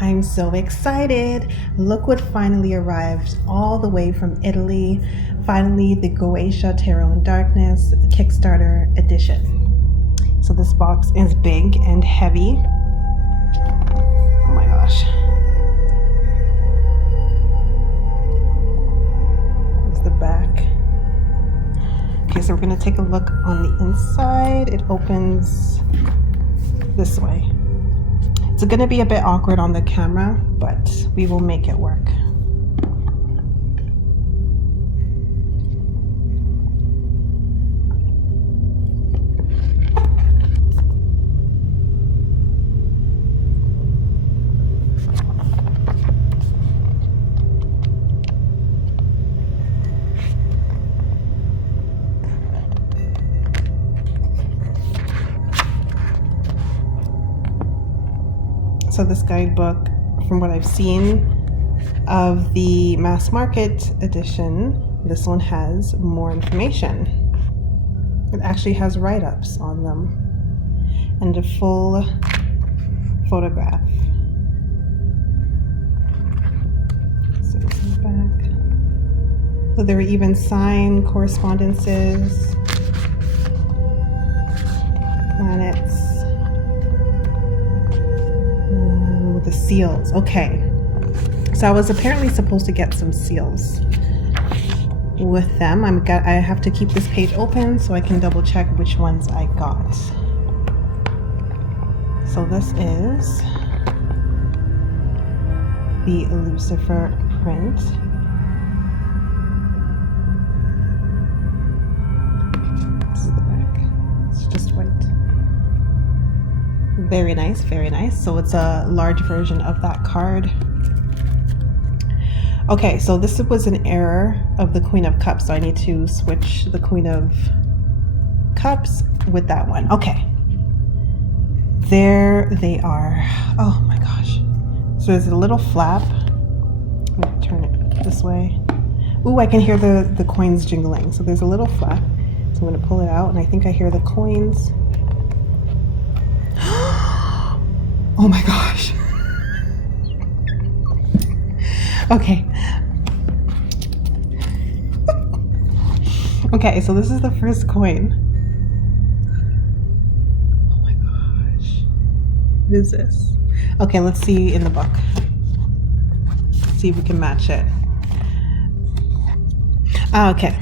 I'm so excited. Look what finally arrived all the way from Italy. Finally, the Goetia Tarot in Darkness Kickstarter edition. So this box is big and heavy. Oh my gosh. Here's the back. Okay, so we're gonna take a look on the inside. It opens this way. It's going to be a bit awkward on the camera, but we will make it work. So this guidebook, from what I've seen of the mass market edition, this one has more information. It actually has write-ups on them and a full photograph. So this is the back. So there were even signed correspondences, planets. The seals. Okay, so I was apparently supposed to get some seals with them. I have to keep this page open so I can double check which ones I got. So this is the Lucifer print. This is the back. It's just white. Very nice, very nice. So it's a large version of that card. Okay, so this was an error of the Queen of Cups, so I need to switch the Queen of Cups with that one. Okay, there they are. Oh my gosh. So there's a little flap. Let me turn it this way. Ooh, I can hear the coins jingling. So there's a little flap. So I'm gonna pull it out and I think I hear the coins. Oh my gosh. Okay. Okay, so this is the first coin. Oh my gosh. What is this? Okay, let's see in the book. See if we can match it. Okay.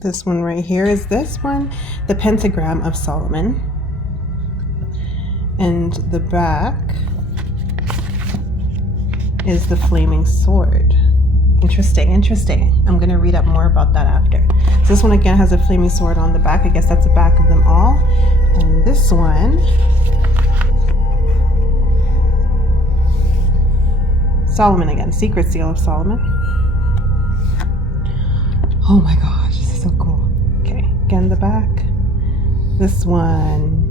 This one right here is this one, the Pentagram of Solomon. And the back is the Flaming Sword. Interesting, interesting. I'm gonna read up more about that after. So this one again has a Flaming Sword on the back. I guess that's the back of them all. And this one, Solomon again, Secret Seal of Solomon. Oh my gosh, this is so cool. Okay, again the back. This one.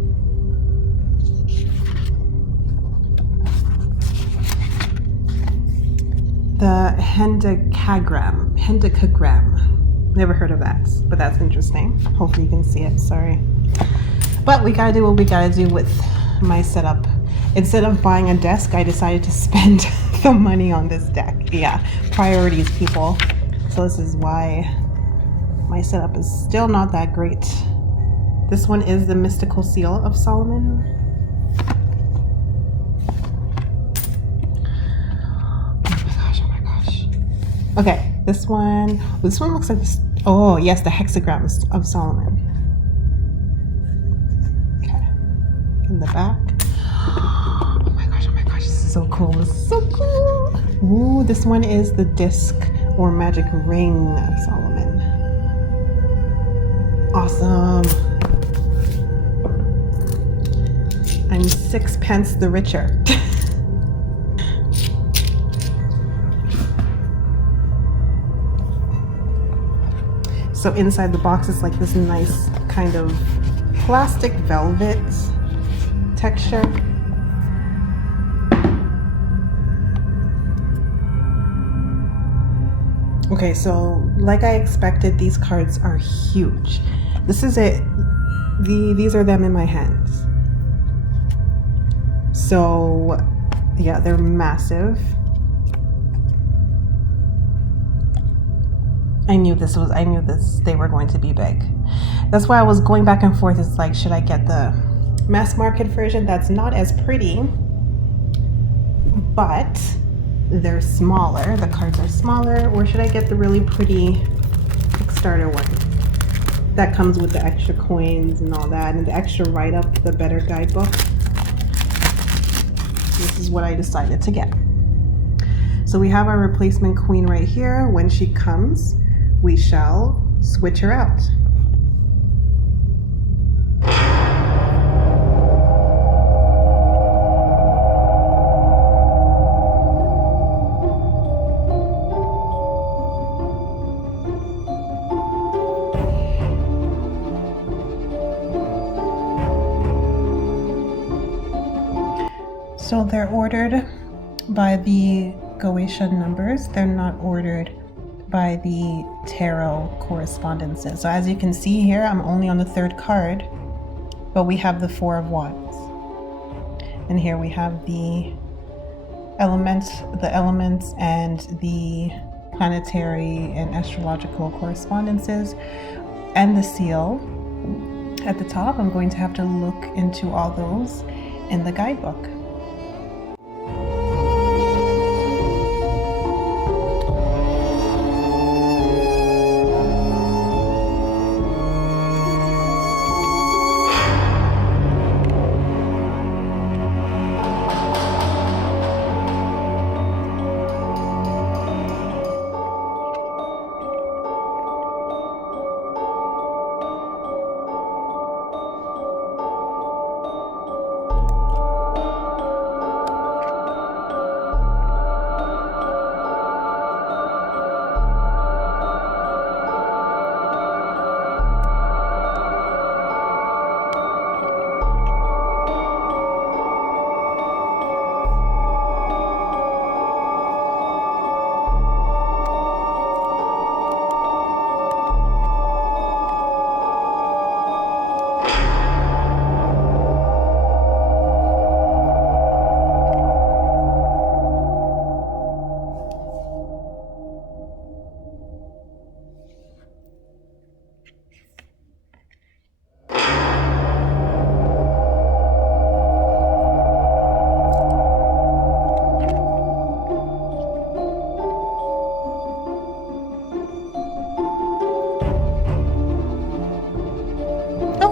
The Hendecagram. Never heard of that, but that's interesting. Hopefully you can see it, sorry. But we gotta do what we gotta do with my setup. Instead of buying a desk, I decided to spend the money on this deck. Yeah, priorities, people. So this is why my setup is still not that great. This one is the Mystical Seal of Solomon. Oh my gosh. Okay, this one looks like this. Oh yes, the Hexagrams of Solomon. Okay, in the back. Oh my gosh, this is so cool. This is so cool. Ooh, this one is the disc or magic ring of Solomon. Awesome. I'm 6 pence the richer. So inside the box is like this nice kind of plastic velvet texture. Okay, so like I expected, these cards are huge. This is these are them in my hands. So yeah, they're massive. I knew they were going to be big. That's why I was going back and forth. It's like, should I get the mass market version that's not as pretty, but they're smaller, the cards are smaller, or should I get the really pretty Kickstarter one that comes with the extra coins and all that, and the extra write-up, the better guidebook? This is what I decided to get. So we have our replacement queen right here. When she comes, we shall switch her out. So they're ordered by the Goetia numbers. They're not ordered by the tarot correspondences. So as you can see here, I'm only on the third card, but we have the Four of Wands. And here we have the elements and the planetary and astrological correspondences and the seal at the top. I'm going to have to look into all those in the guidebook.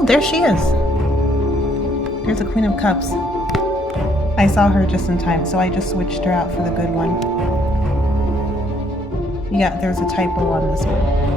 There she is. There's a Queen of Cups. I saw her just in time, so I just switched her out for the good one. Yeah, there's a typo on this one.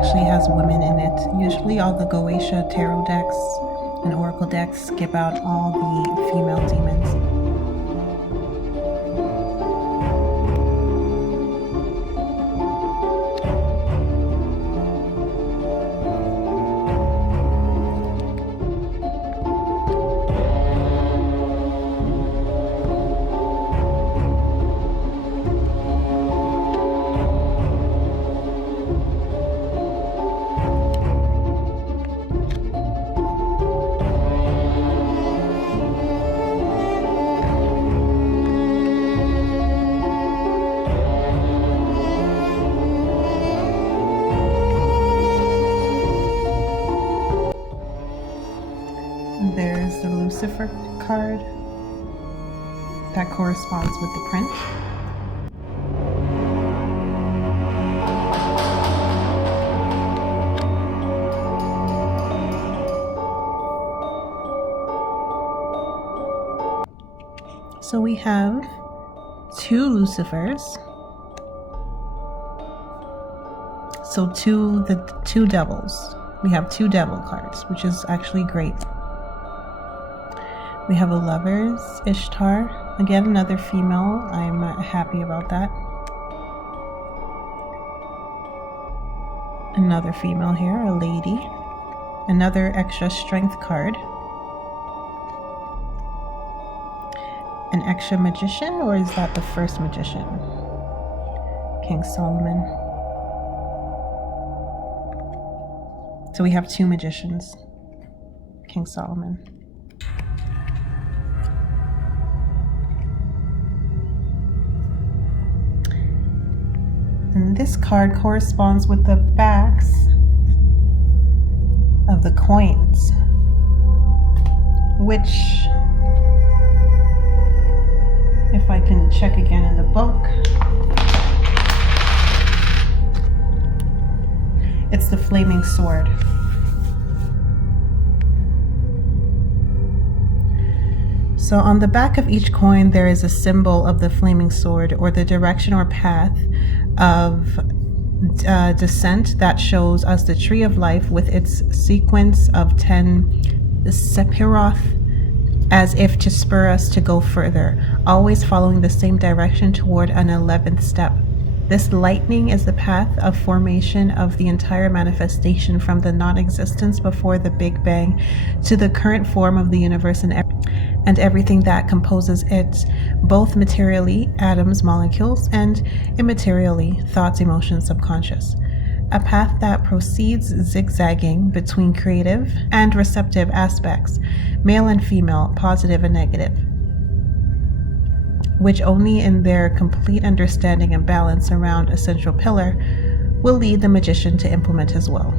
actually has women in it. Usually all the Goetia tarot decks and oracle decks skip out all the female demons. There's the Lucifer card that corresponds with the Prince. So we have two Lucifers. So the two devils. We have two devil cards, which is actually great. We have a Lovers, Ishtar. Again, another female. I'm happy about that. Another female here, a lady. Another extra strength card. An extra magician, or is that the first magician? King Solomon. So we have two magicians. King Solomon. And this card corresponds with the backs of the coins, which, if I can check again in the book, it's the flaming sword. So on the back of each coin, there is a symbol of the flaming sword, or the direction or path of descent that shows us the tree of life with its sequence of 10 sephiroth, as if to spur us to go further, always following the same direction toward an 11th step. This lightning is the path of formation of the entire manifestation, from the non-existence before the Big Bang to the current form of the universe and everything that composes it, both materially, atoms, molecules, and immaterially, thoughts, emotions, subconscious. A path that proceeds zigzagging between creative and receptive aspects, male and female, positive and negative, which only in their complete understanding and balance around a central pillar will lead the magician to implement his will.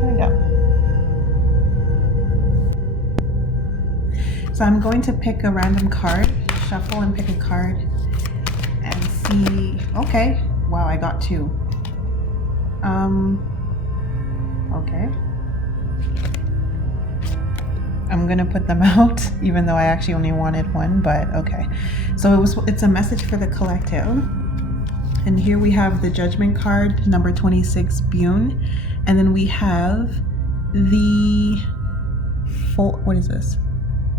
There we go. So I'm going to pick a random card, shuffle and pick a card and see. Okay, wow, I got two. Okay. I'm gonna put them out, even though I actually only wanted one, but okay. So it's a message for the collective. And here we have the Judgment card, number 26, Bune. And then we have the what is this?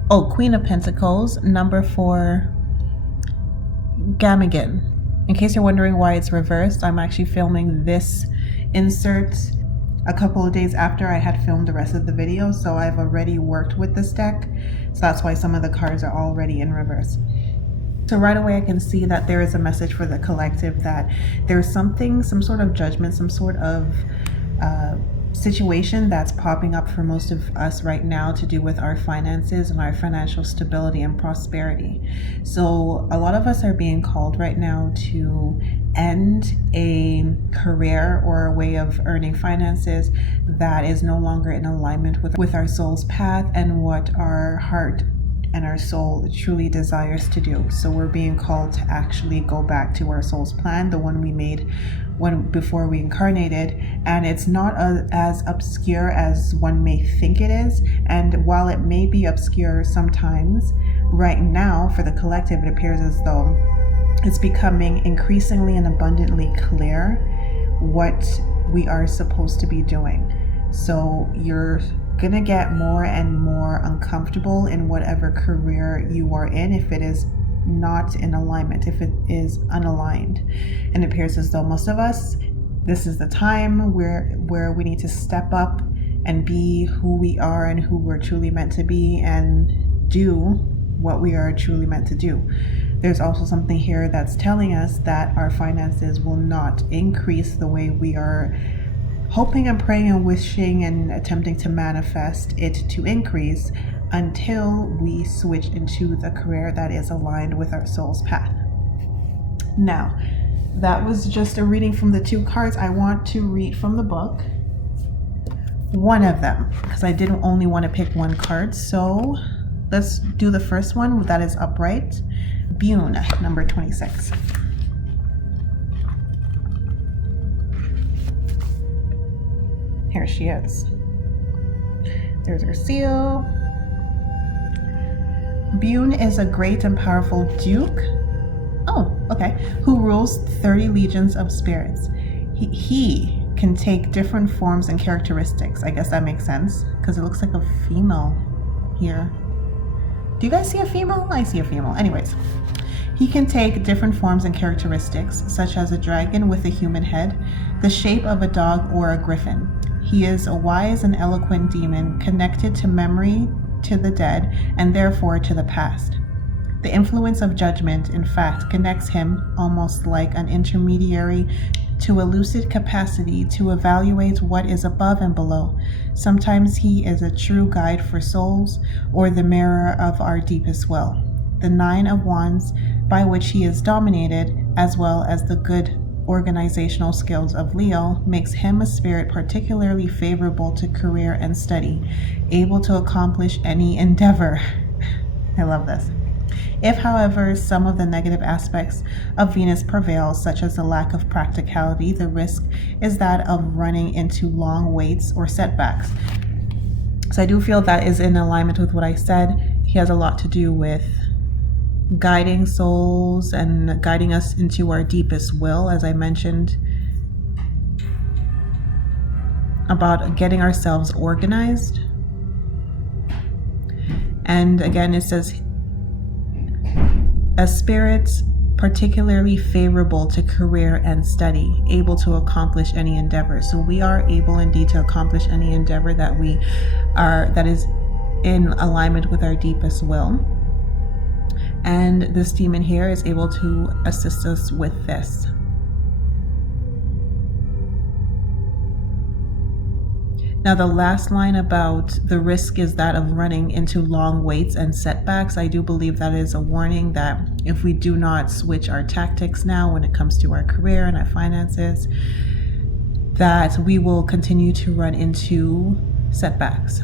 Oh, Queen of Pentacles, number 4, Gamagan. In case you're wondering why it's reversed, I'm actually filming this insert a couple of days after I had filmed the rest of the video, so I've already worked with this deck, so that's why some of the cards are already in reverse. So right away I can see that there is a message for the collective, that there's something, some sort of judgment, some sort of situation that's popping up for most of us right now to do with our finances and our financial stability and prosperity. So a lot of us are being called right now to end a career or a way of earning finances that is no longer in alignment with our soul's path and what our heart and our soul truly desires to do. So we're being called to actually go back to our soul's plan, the one we made before we incarnated, and it's not as obscure as one may think it is. And while it may be obscure sometimes, right now for the collective it appears as though it's becoming increasingly and abundantly clear what we are supposed to be doing. So you're gonna get more and more uncomfortable in whatever career you are in if it is not in alignment, if it is unaligned. And it appears as though most of us, this is the time where we need to step up and be who we are and who we're truly meant to be and do what we are truly meant to do. There's also something here that's telling us that our finances will not increase the way we are hoping and praying and wishing and attempting to manifest it to increase until we switch into the career that is aligned with our soul's path. Now, that was just a reading from the 2 cards. I want to read from the book one of them because I didn't only want to pick 1 card. So let's do the first one that is upright. Bune, number 26. Here she is. There's her seal. Bune is a great and powerful duke. Oh, okay. Who rules 30 legions of spirits. He can take different forms and characteristics. I guess that makes sense because it looks like a female here. Do you guys see a female? I see a female. Anyways, he can take different forms and characteristics, such as a dragon with a human head, the shape of a dog, or a griffin. He is a wise and eloquent demon connected to memory, to the dead, and therefore to the past. The influence of judgment, in fact, connects him almost like an intermediary to a lucid capacity to evaluate what is above and below. Sometimes he is a true guide for souls or the mirror of our deepest will. The 9 of Wands, by which he is dominated, as well as the good organizational skills of Leo, makes him a spirit particularly favorable to career and study, able to accomplish any endeavor. I love this. If, however, some of the negative aspects of Venus prevail, such as the lack of practicality, the risk is that of running into long waits or setbacks. So I do feel that is in alignment with what I said. He has a lot to do with guiding souls and guiding us into our deepest will, as I mentioned, about getting ourselves organized. And again, it says a spirit particularly favorable to career and study, able to accomplish any endeavor. So we are able indeed to accomplish any endeavor that is in alignment with our deepest will. And this demon here is able to assist us with this. Now, the last line about the risk is that of running into long waits and setbacks. I do believe that is a warning that if we do not switch our tactics now when it comes to our career and our finances, that we will continue to run into setbacks.